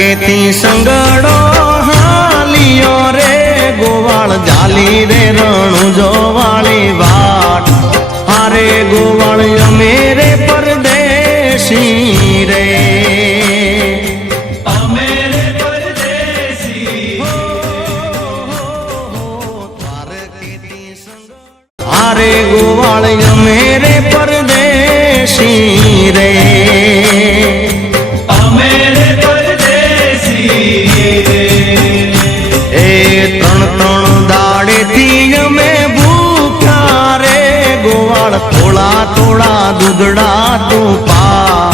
કેથી સંગડો હાલિયો રે ગોવાળ જાલી રે રણું જોવાળી વાટ હારે ગોવાળ અમે રે પરદેશી રે હારે ગોવાળ અમે રે પરદેશી રે થોડા થોડા દૂધડા તું પા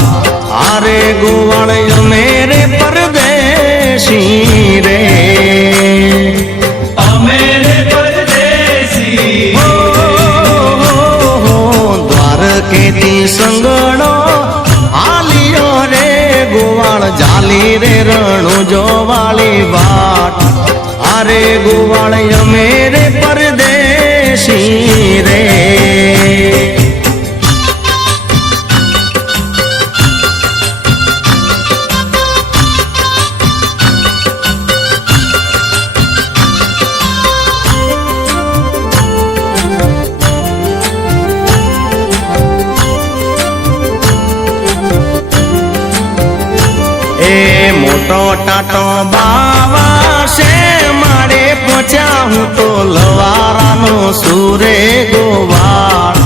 હારે ગોવાળ અમે રે પરદેશી રે અમે રે પરદેશી દ્વારકેથી સંગડો હાલિયો રે ગોવાળ જાલી રે રણું જોવાળી વાટ હારે ગોવાળ અમે રે પરદેશી રે મોટો ટાટો બાવા છે મારે પહોંચ્યા હું તો લવારાનો સુરે ગોવાળ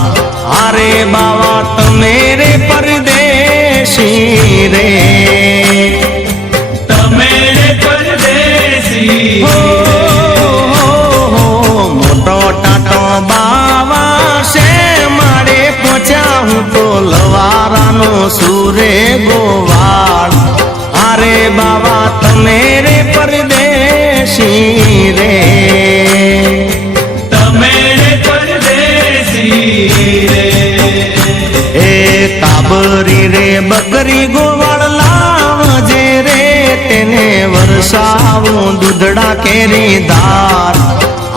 હારે બાવા તમે રે પરદેશી રે તમે રે પરદેશી મોટો ટાટો બાવા છે મારે પહોંચ્યા હું તો લવારાનો સુરે ગોવાળ હારે બાવા તમે રે પરદેશી રે તમે રે પરદેશી રે એ કાબરી રે બકરી ગોવાળ લાવજે રે તેને વરસાવું દૂધડા કેરી દાર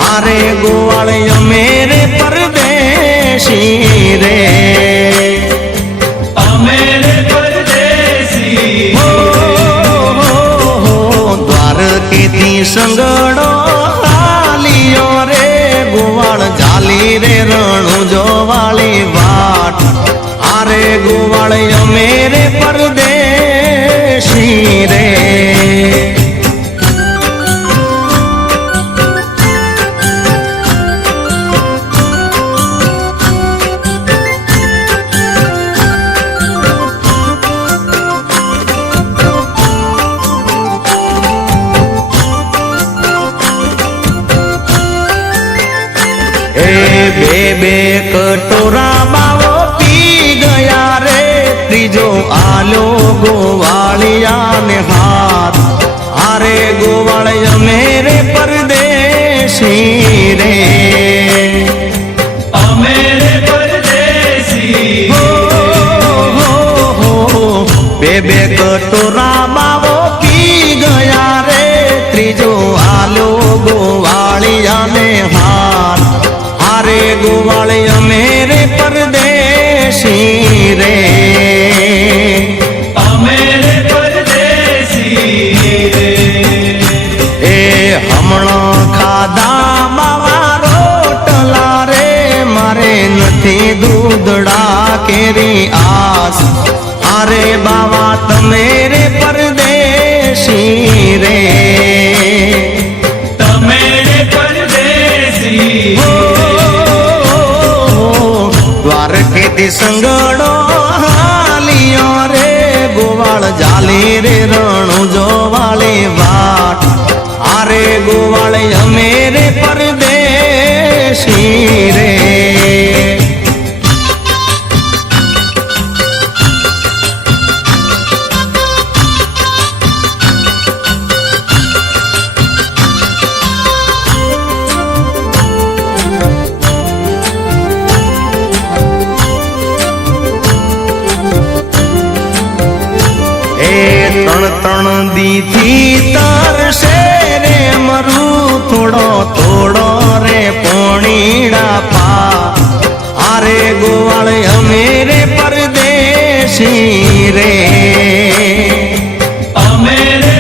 હારે ગોવાળ અમે રે પરદેશી રે અમે રે પરદેશી દ્વારકેથી સંગડો હાલિયો રે ગોવાળ જાલી રે રણું જોવાળી વાટ હારે ગોવાળ અમે રે પરદેશી રે બે બે કટોરા બાવો પી ગયા રે ત્રીજો આલો ગોવાળિયા ને હાથ હારે ગોવાળ અમે રે પરદેશી રે અમે રે પરદેશી બે બે કટોરા બાવો પી ગયા રે ત્રીજો આલો ગોવાળિયા ને હાથ હારે ગોવાળ અમે રે પરદેશી રે અમે રે પરદેશી રે એ હમણાં ખાધા બાવા રોટલા રે મારે નથી દૂધડા કેરી આસ હારે બાવા તમે રે પરદેશી રે તમે રે પરદેશી દ્વારકેથી સંગડો હાલિયો રે ગોવાળ જાલી રે રણું જોવાળી વાટ હારે ગોવાળ અમે રે પરદેશી રે ત્રણ દીથી તરસે રે મરું થોડો થોડો રે પોણીડા પા હારે ગોવાળ અમે રે પરદેશી રે અમે રે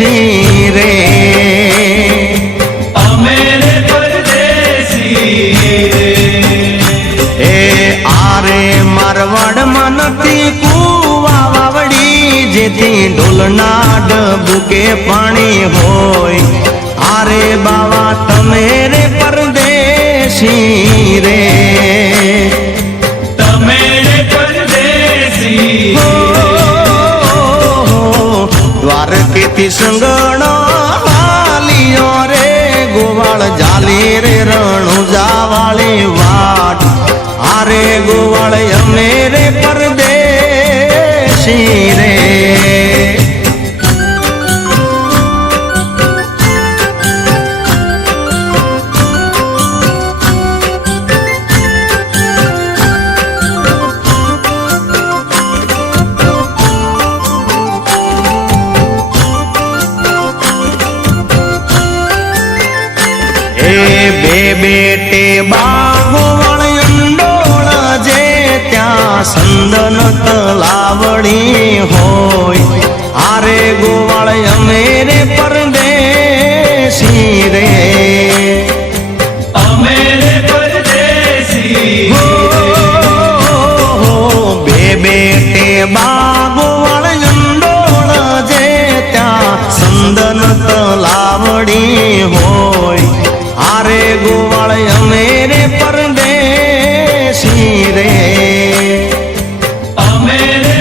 પરદેશી રે અમે રે પરદેશી રે એ આરે મારવાડમાં નથી કુવા વાવડી જેથી ઢોલના ડબુકે પાણી હોય આરે બાવા તમે રે પરદેશી રે તમે રે પરદેશી દ્વારકેથી સંગણો હાલિયો રે ગોવાળ જાલી રે રણુજા વાળી વાટ આરે ગોવાળ અમે રે પરદેશી રે બે બેટે બાગોવાળ અંડોળ જે ત્યાં સંદન તલાવડી હોય આરે ગોવાળ અમે રે પરદેશી રે અમે રે પરદેશી બે બેટે બાગોવાળ અંડોળ જે ત્યાં સંદન તલાવડી હોય આરે ગોવાળ અમે રે પરદેશી રે અમે રે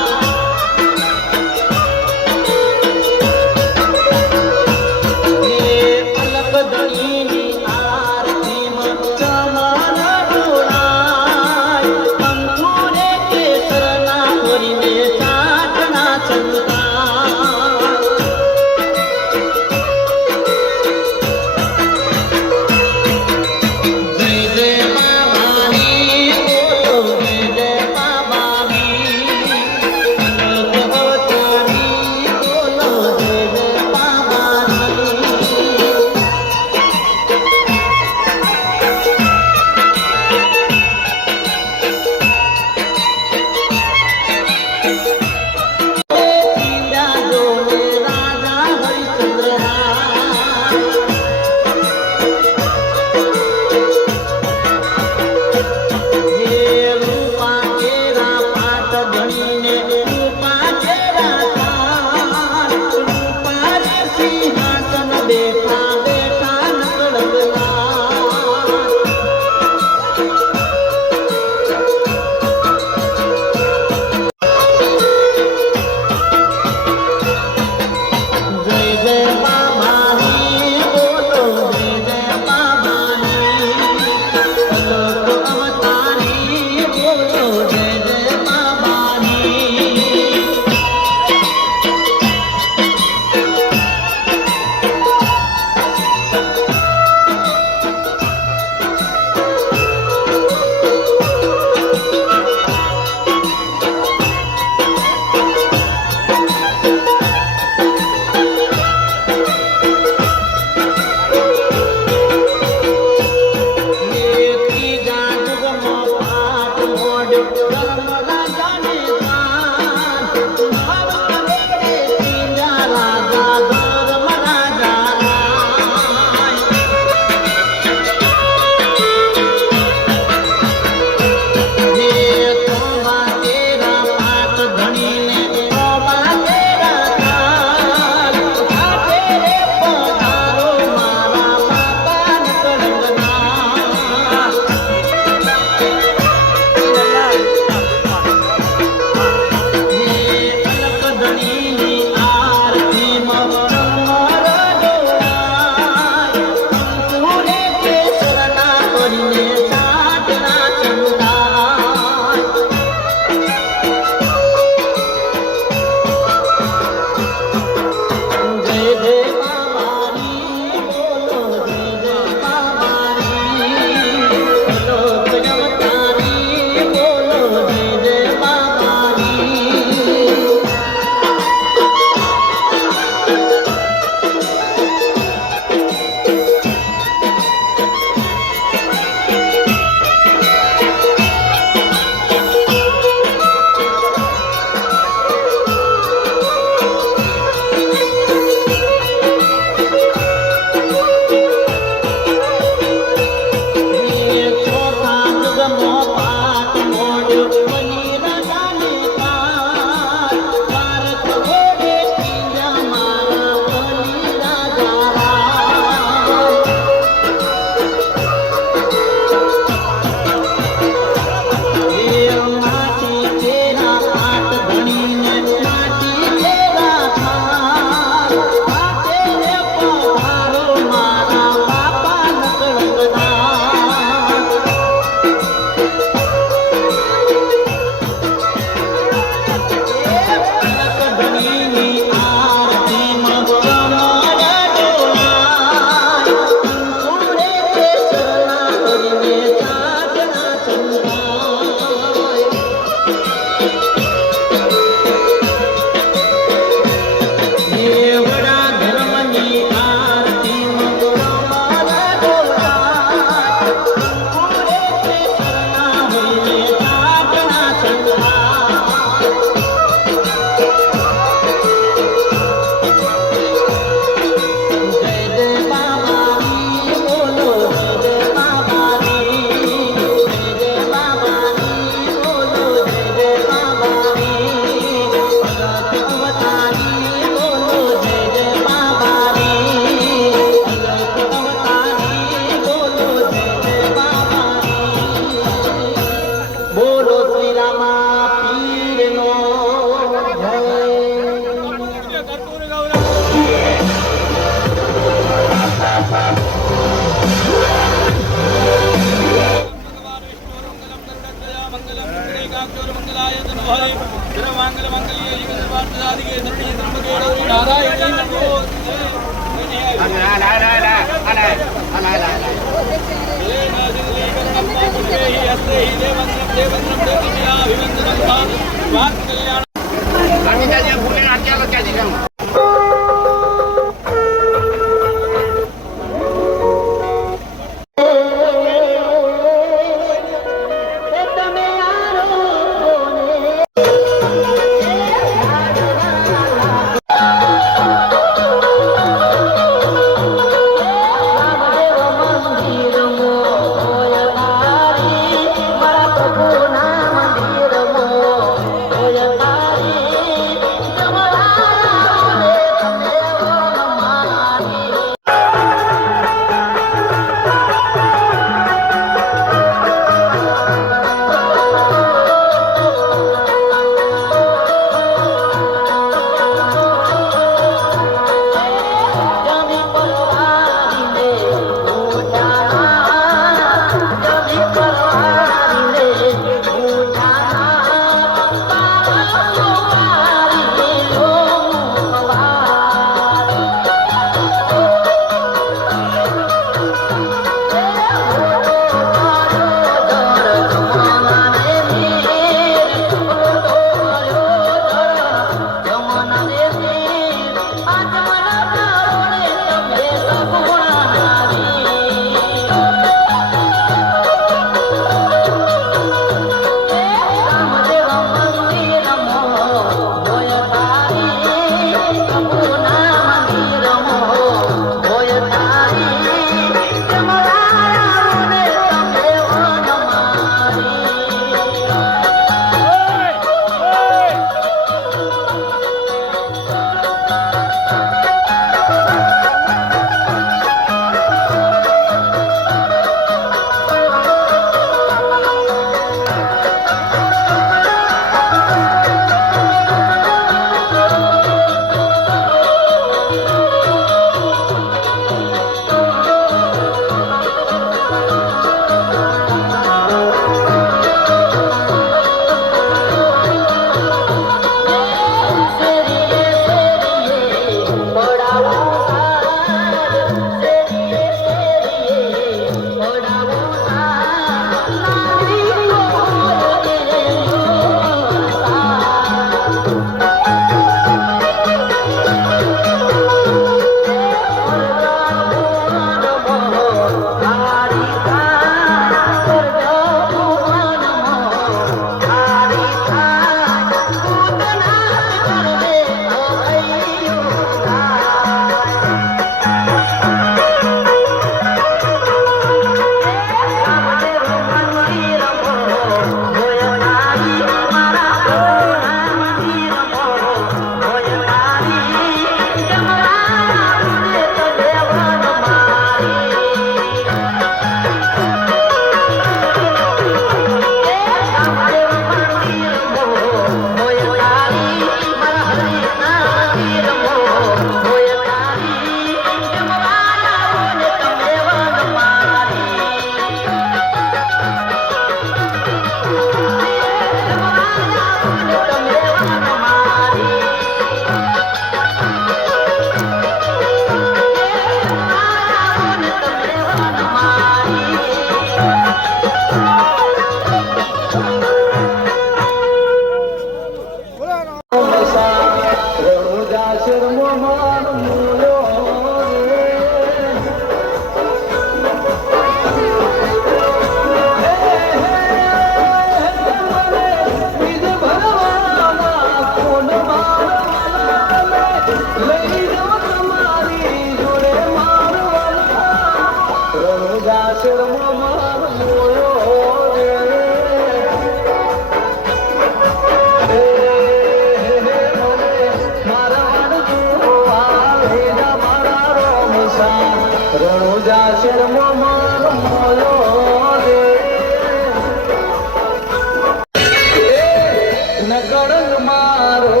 નગડ મારો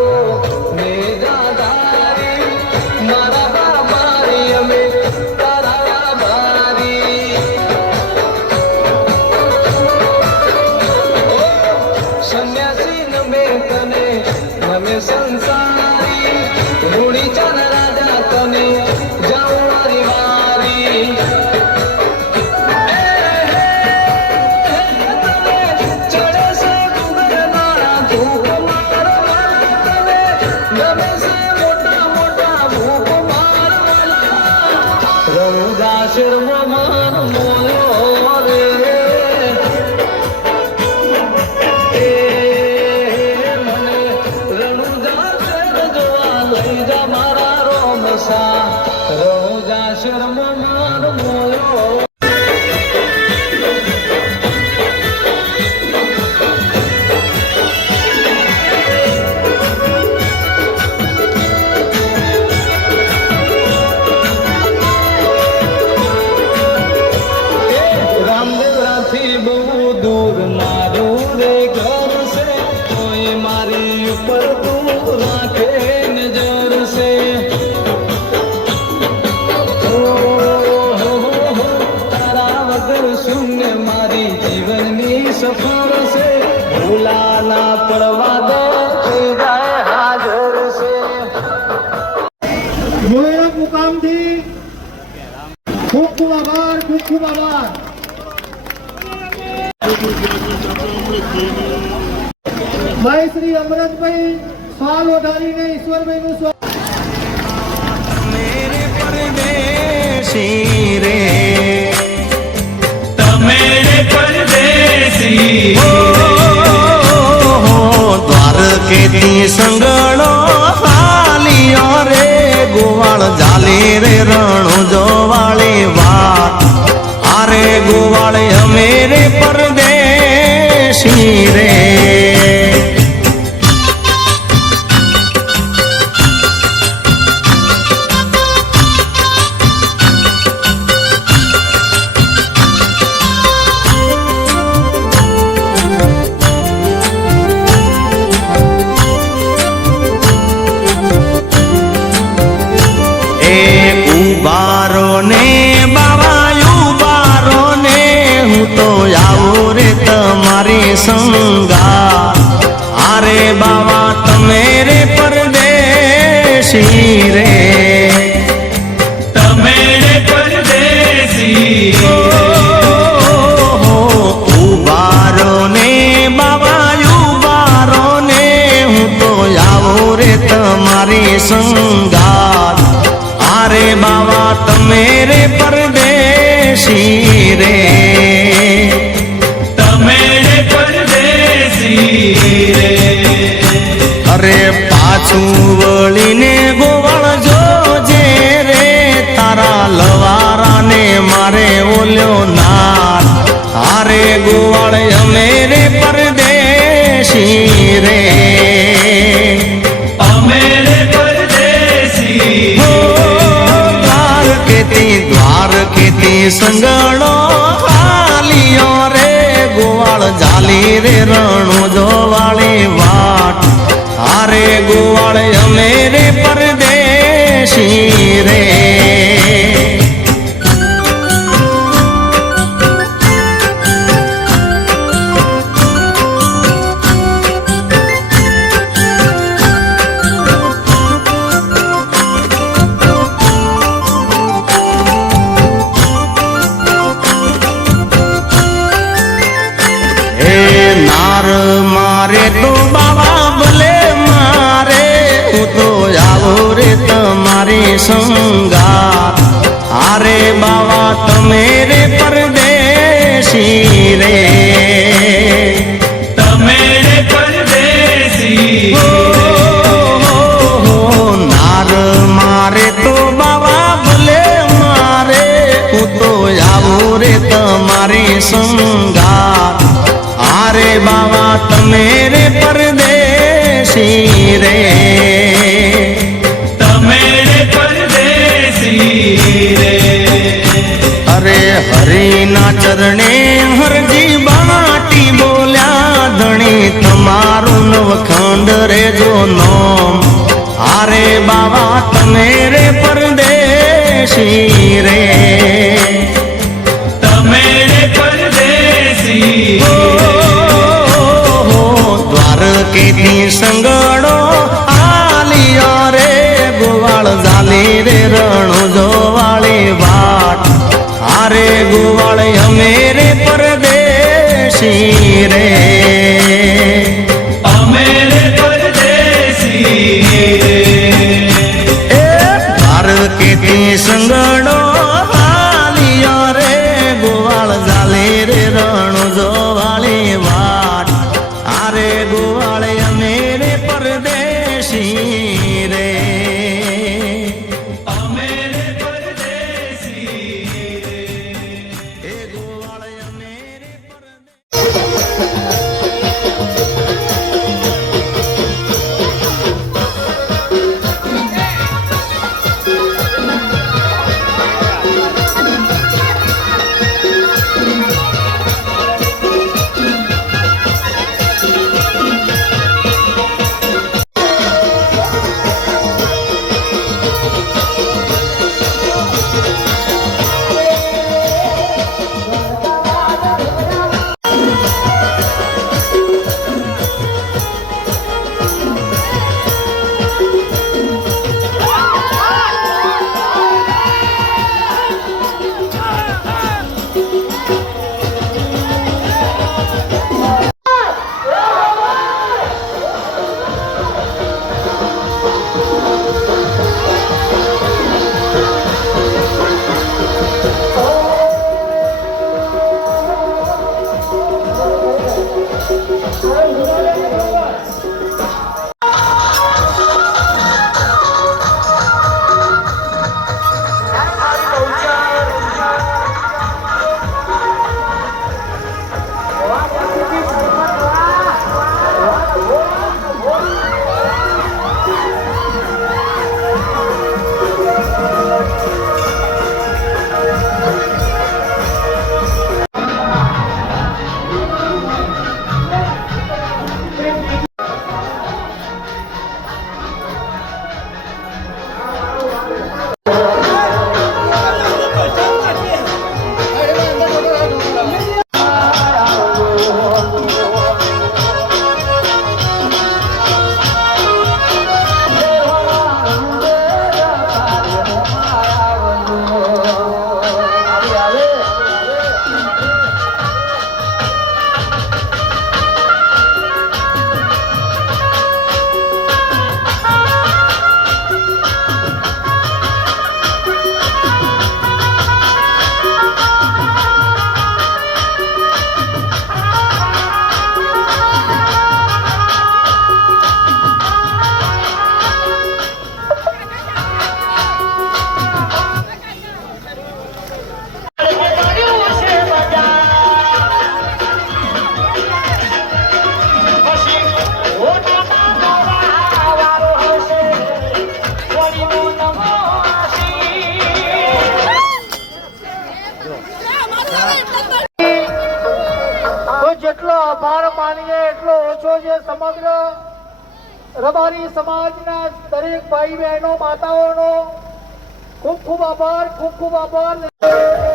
મેઘાધારી મારા બા મારી અમે તારા મારી સંન્યાસી નમે તને નમે સંસારી રૂડી ચાલ રાજા તને જાઉં મારી વારી ચડે છે ડુંગર મારા ધૂપ મારવાના તને ગમે છે મોટા મોટા ભૂપ મારવાના રંગા શર્મા મન મોયો રે રણુજા શર્મ માર મોયો રામદેવરાથી બહુ દૂર મારું રે ઘર છે કોઈ મારી ઉપર તું રાખે નજર છે તારા વગર શૂન્ય મારી જીવનની સફર છે ભૂલાના પડવા દે થઈ જાય હાજર છે મોયરા મુકામથી ખૂબ ખૂબ આભાર ખૂબ ખૂબ આભાર ભાઈ શ્રી અમરતભાઈ સાલ ઓઢારીને ઈશ્વરભાઈનું સ્વાગત મેરે પરદેશી રે તમે રે પરદેશી દ્વારકેથી સંગણો હાલિયો રે ગોવાળ જાલી રે રણો જોવાળી વાત આરે ગોવાળ અમે રે પરદેશી રે ઉબારો ને બાવાયું બારો ને હું તો આવું રે તમારી સંગા આરે બાવા તમે રે પરદેશી રે તમે રે પરદેશી ઉબારો ને બાવાયું બારો ને હું તો આવું રે તમારી સંગાત આરે બાવા તમે રે પરદેશી રે તમે રે પરદેશી રે અરે પાછું વળીને ગોવાળ જોજે રે તારા લવારાને મારે ઓલ્યો નાર આરે ગોવાળ અમે રે પરદેશી રે અમે રે પરદેશી દ્વારકેથી સંગણો હાલિયો રે ગોવાળ જાલી રે રણો જોવાળી વાટ આરે ગોવાળ અમે રે પરદેશી રે નાર મારે તો બાવા ભલે મારે હું તો આવું રે તમારી સંગાત આરે બાવા તમે રે પરદેશી રે તમે રે પરદેશી નાર મારે તો બાવા ભલે મારે હું તો આવું રે તમારી સંગાત આરે બાવા તમે રે પરદેશી રે તમે રે પરદેશી રે અરે હરિના ચરણે હરજી બાટી બોલ્યા ધણી તમારું નવખંડ રે જો નોમ આરે બાવા તમે રે પરદેશી રે તમે રે પરદેશી દ્વારકેથી સંગડો આલિયો રે ગોવાળ ઝાલી રે રણો જોવાળી વાટ હારે ગોવાળ અમે રે પરદેશી રે અમે રે પરદેશી એ દ્વારકેથી સંગડો આલિયો રે ગોવાળ ઝાલી રે રણો જોવાળી વાટ હારે ગોવાળ અમે રે પરદેશી રે અમે રે પરદેશી એ ગોવાળ અમે રે પરદેશી તો જેટલો આભાર માનીએ એટલો ઓછો છે. સમગ્ર રબારી સમાજના દરેક ભાઈ બહેનો માતાઓનો ખૂબ ખૂબ આભાર, ખૂબ ખૂબ આભાર.